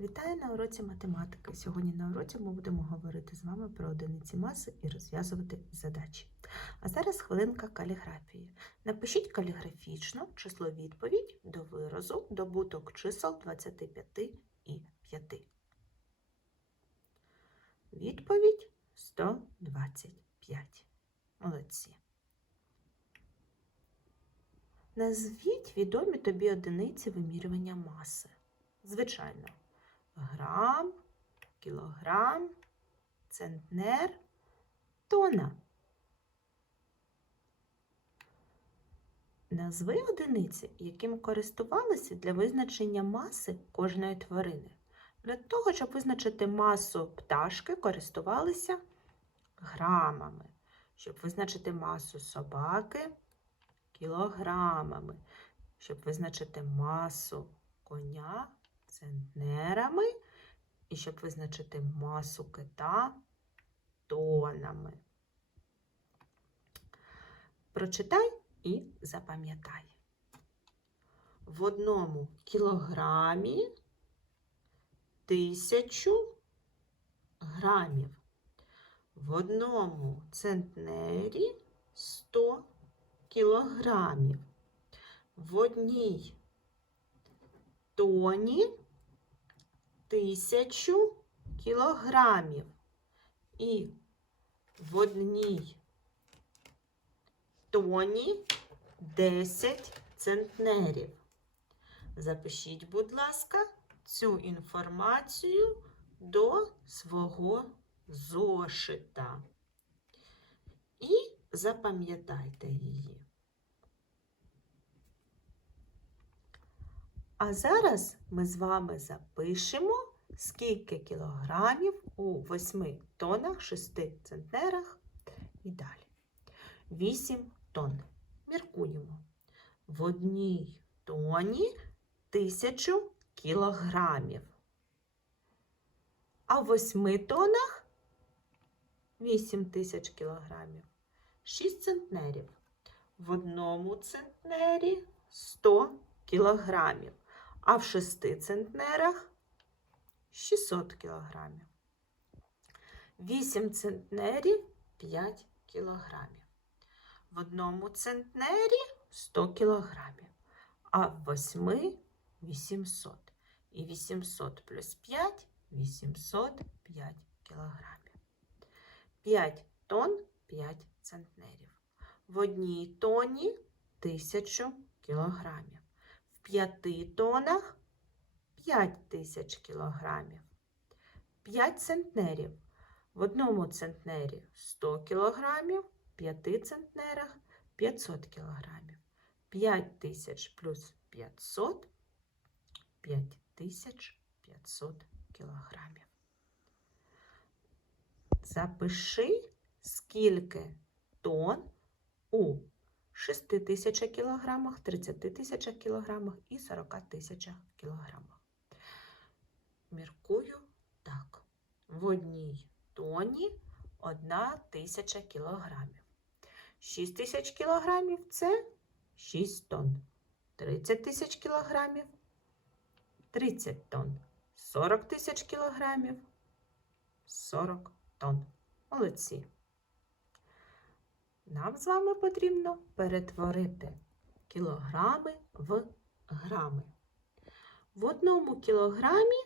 Вітаю на уроці математики. Сьогодні на уроці ми будемо говорити з вами про одиниці маси і розв'язувати задачі. А зараз хвилинка каліграфії. Напишіть каліграфічно число відповідь до виразу добуток чисел 25 і 5. Відповідь 125. Молодці. Назвіть відомі тобі одиниці вимірювання маси. Звичайно, грам, кілограм, центнер, тона. Назви одиниці, яким користувалися для визначення маси кожної тварини. Для того, щоб визначити масу пташки, користувалися грамами. Щоб визначити масу собаки кілограмами. Щоб визначити масу коня центнерами. І щоб визначити масу кита тонами. Прочитай і запам'ятай. В одному кілограмі тисячу грамів. В одному центнері 100 кілограмів. В одній тоні тисячу кілограмів. І в одній тоні 10 центнерів. Запишіть, будь ласка, цю інформацію до свого зошита. І запам'ятайте її. А зараз ми з вами запишемо, скільки кілограмів у 8 тонах, 6 центнерах і далі. 8 тонн. Міркуємо. В одній тоні 1000 кілограмів. А в 8 тонах 8 тисяч кілограмів. 6 центнерів. В одному центнері 100 кілограмів, а в 6 центнерах 600 кілограмів. 8 центнерів 5 кілограмів. В одному центнері 100 кілограмів, а в 8 800. І 800 плюс 5 805 кілограмів. 5 тонн 5 центнерів. В одній тоні 1000 кілограмів. 5 тонах 5 тисяч кілограмів. 5 центнерів. В одному центнері 100 кілограмів, в 5 центнерах 500 кілограмів. 5 тисяч плюс 500 5500 кілограмів. Запиши, скільки тонн у 6 тисячах кілограмах, 30 тисячах кілограмах і 40 тисячах кілограмах. Міркую так. В одній тоні 1 тисяча кілограмів. 6 тисяч кілограмів це 6 тонн. 30 тисяч кілограмів 30 тонн. 40 тисяч кілограмів 40 тонн. Молодці. Нам з вами потрібно перетворити кілограми в грами. В одному кілограмі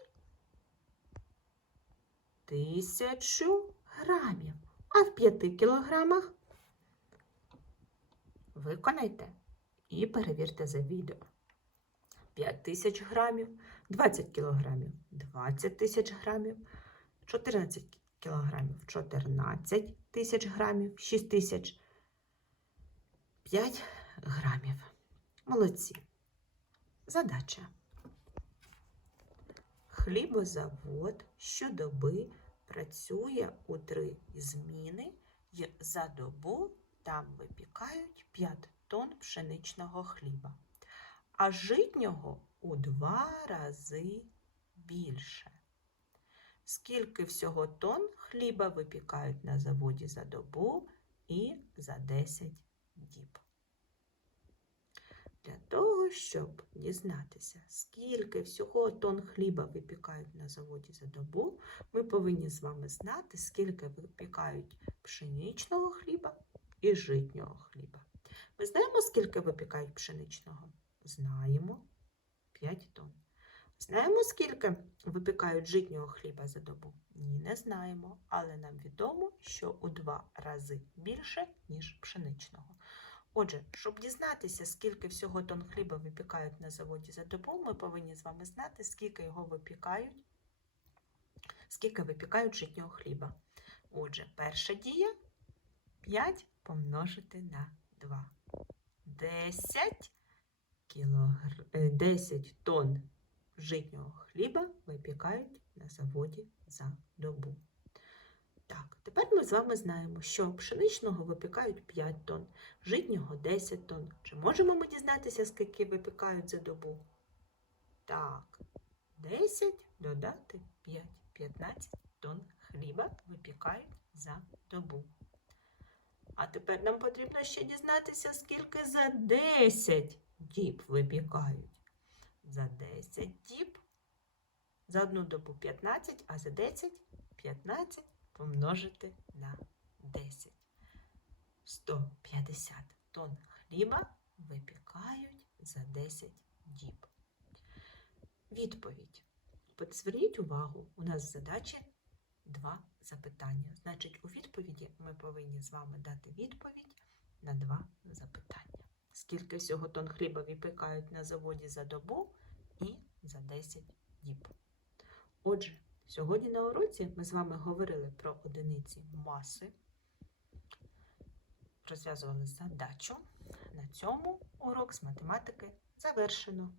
тисячу грамів, а в п'яти кілограмах виконайте і перевірте за відео. 5 тисяч грамів, 20 кілограмів, 20 тисяч грамів, 14 кілограмів, 14 тисяч грамів, 6 тисяч 5 грамів. Молодці. Задача. Хлібозавод щодоби працює у три зміни і за добу там випікають 5 тонн пшеничного хліба, а житнього у два рази більше. Скільки всього тонн хліба випікають на заводі за добу і за 10 діб? Для того, щоб дізнатися, скільки всього тонн хліба випікають на заводі за добу, ми повинні з вами знати, скільки випікають пшеничного хліба і житнього хліба. Ми знаємо, скільки випікають пшеничного? Знаємо 5 тонн. Знаємо, скільки випікають житнього хліба за добу? Ні, не знаємо, але нам відомо, що у два рази більше, ніж пшеничного. Отже, щоб дізнатися, скільки всього тонн хліба випікають на заводі за добу, ми повинні з вами знати, скільки його випікають, скільки випікають житнього хліба. Отже, перша дія 5 помножити на 2. 10, кілогр... е, 10 тонн житнього хліба випікають на заводі за добу. Так, тепер ми з вами знаємо, що пшеничного випікають 5 тонн, житнього 10 тонн. Чи можемо ми дізнатися, скільки випікають за добу? Так, 10 додати 5, 15 тонн хліба випікають за добу. А тепер нам потрібно ще дізнатися, скільки за 10 діб випікають. За 10 діб за одну добу 15, а за 10 15 помножити на 10. 150 тонн хліба випікають за 10 діб. Відповідь. Зверніть увагу, у нас в задачі два запитання. Значить, у відповіді ми повинні з вами дати відповідь на два запитання. Скільки всього тонн хліба випікають на заводі за добу і за 10 діб. Отже, сьогодні на уроці ми з вами говорили про одиниці маси, розв'язували задачу. На цьому урок з математики завершено.